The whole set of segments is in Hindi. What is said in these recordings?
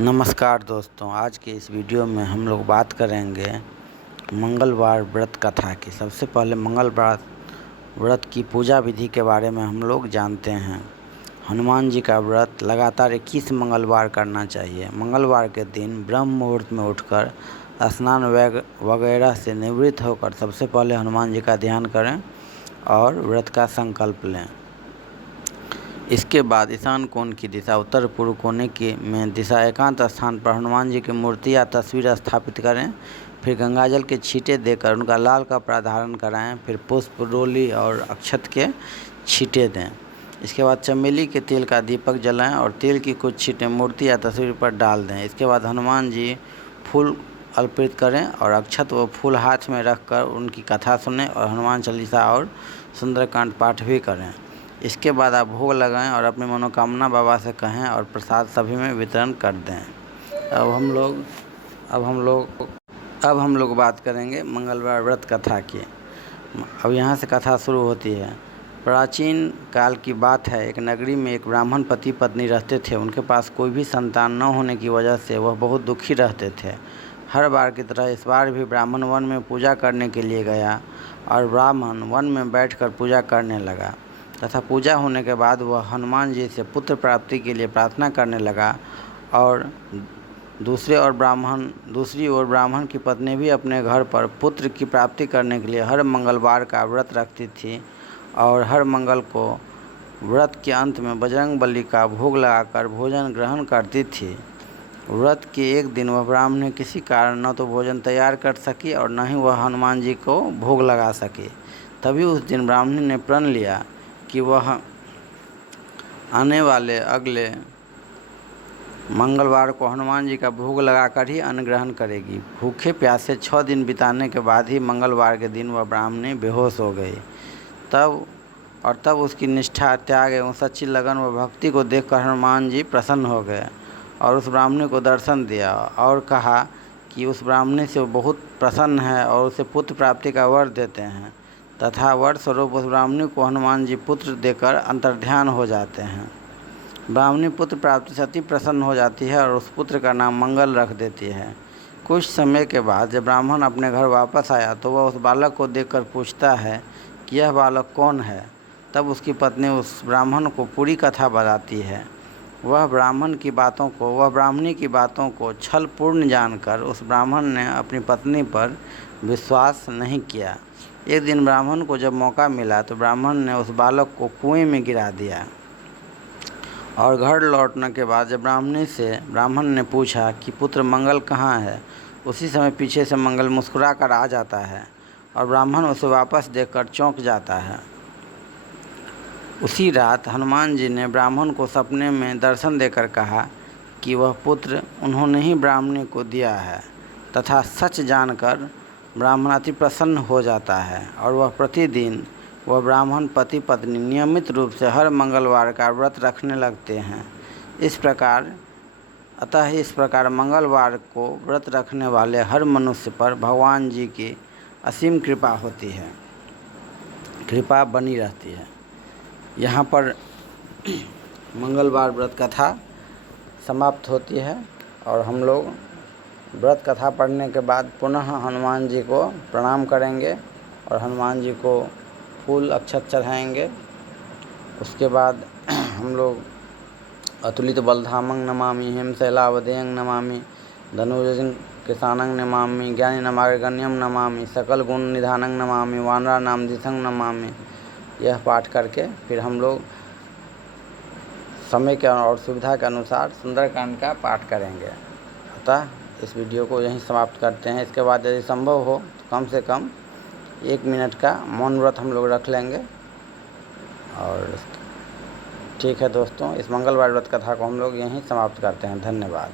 नमस्कार दोस्तों, आज के इस वीडियो में हम लोग बात करेंगे मंगलवार व्रत कथा की। सबसे पहले मंगलवार व्रत की पूजा विधि के बारे में हम लोग जानते हैं। हनुमान जी का व्रत लगातार 21 मंगलवार करना चाहिए। मंगलवार के दिन ब्रह्म मुहूर्त में उठकर स्नान वगैरह से निवृत्त होकर सबसे पहले हनुमान जी का ध्यान करें और व्रत का संकल्प लें। इसके बाद ईशान कोण की दिशा उत्तर पूर्व कोने की में दिशा एकांत स्थान पर हनुमान जी की मूर्ति या तस्वीर स्थापित करें। फिर गंगाजल के छींटे देकर उनका लाल कपड़ा धारण कराएं। फिर पुष्प, रोली और अक्षत के छींटे दें। इसके बाद चमेली के तेल का दीपक जलाएं और तेल की कुछ छींटे मूर्ति या तस्वीर पर डाल दें। इसके बाद हनुमान जी फूल अर्पित करें और अक्षत व फूल हाथ में रखकर उनकी कथा सुनें और हनुमान चालीसा और सुंदरकांड पाठ भी करें। इसके बाद आप भोग लगाएं और अपनी मनोकामना बाबा से कहें और प्रसाद सभी में वितरण कर दें। अब हम लोग बात करेंगे मंगलवार व्रत कथा की। अब यहाँ से कथा शुरू होती है। प्राचीन काल की बात है, एक नगरी में एक ब्राह्मण पति पत्नी रहते थे। उनके पास कोई भी संतान न होने की वजह से वह बहुत दुखी रहते थे। हर बार की तरह इस बार भी ब्राह्मण वन में पूजा करने के लिए गया और ब्राह्मण वन में बैठकर पूजा करने लगा तथा पूजा होने के बाद वह हनुमान जी से पुत्र प्राप्ति के लिए प्रार्थना करने लगा। और दूसरी ओर ब्राह्मण की पत्नी भी अपने घर पर पुत्र की प्राप्ति करने के लिए हर मंगलवार का व्रत रखती थी और हर मंगल को व्रत के अंत में बजरंगबली का भोग लगाकर भोजन ग्रहण करती थी। व्रत के एक दिन वह ब्राह्मणी किसी कारण न तो भोजन तैयार कर सकी और न ही वह हनुमान जी को भोग लगा सकी। तभी उस दिन ब्राह्मणी ने प्रण लिया कि वह आने वाले अगले मंगलवार को हनुमान जी का भोग लगाकर ही अन्न ग्रहण करेगी। भूखे प्यासे 6 दिन बिताने के बाद ही मंगलवार के दिन वह ब्राह्मणी बेहोश हो गई। तब उसकी निष्ठा, त्याग एवं सच्ची लगन व भक्ति को देखकर हनुमान जी प्रसन्न हो गए और उस ब्राह्मणी को दर्शन दिया और कहा कि उस ब्राह्मणी से वो बहुत प्रसन्न है और उसे पुत्र प्राप्ति का वर देते हैं तथा वर स्वरूप उस ब्राह्मणी को हनुमान जी पुत्र देकर अंतर्ध्यान हो जाते हैं। ब्राह्मणी पुत्र प्राप्ति से अति प्रसन्न हो जाती है और उस पुत्र का नाम मंगल रख देती है। कुछ समय के बाद जब ब्राह्मण अपने घर वापस आया तो वह उस बालक को देखकर पूछता है कि यह बालक कौन है। तब उसकी पत्नी उस ब्राह्मण को पूरी कथा बताती है। वह ब्राह्मणी की बातों को छलपूर्ण जानकर उस ब्राह्मण ने अपनी पत्नी पर विश्वास नहीं किया। एक दिन ब्राह्मण को जब मौका मिला तो ब्राह्मण ने उस बालक को कुएं में गिरा दिया और घर लौटने के बाद जब ब्राह्मण ने पूछा कि पुत्र मंगल कहाँ है, उसी समय पीछे से मंगल मुस्कुरा कर आ जाता है और ब्राह्मण उसे वापस देखकर चौंक जाता है। उसी रात हनुमान जी ने ब्राह्मण को सपने में दर्शन देकर कहा कि वह पुत्र उन्होंने ही ब्राह्मणी को दिया है तथा सच जानकर ब्राह्मण अति प्रसन्न हो जाता है और वह ब्राह्मण पति पत्नी नियमित रूप से हर मंगलवार का व्रत रखने लगते हैं। इस प्रकार मंगलवार को व्रत रखने वाले हर मनुष्य पर भगवान जी की असीम कृपा होती है, कृपा बनी रहती है। यहाँ पर मंगलवार व्रत कथा समाप्त होती है और हम लोग व्रत कथा पढ़ने के बाद पुनः हनुमान जी को प्रणाम करेंगे और हनुमान जी को फूल अक्षत चढ़ाएंगे। उसके बाद हम लोग अतुलित बलधामं नमामि, हेमशैलावदेयं नमामि, धनुजं किसानं नमामि, ज्ञानी नमाग्रगण्यं नमामि, सकल गुण निधानं नमामि, वानराणां दिशं नमामि। यह पाठ करके फिर हम लोग समय के और सुविधा के अनुसार सुंदरकांड का पाठ करेंगे। अतः इस वीडियो को यहीं समाप्त करते हैं। इसके बाद यदि संभव हो तो कम से कम 1 मिनट का मौन व्रत हम लोग रख लेंगे। और ठीक है दोस्तों, इस मंगलवार व्रत कथा को हम लोग यहीं समाप्त करते हैं। धन्यवाद।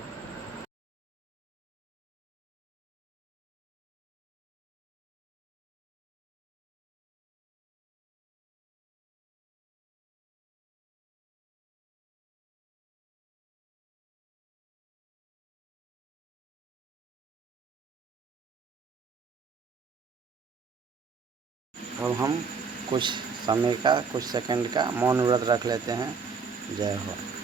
अब हम कुछ समय का, कुछ सेकंड का मौन व्रत रख लेते हैं। जय हो।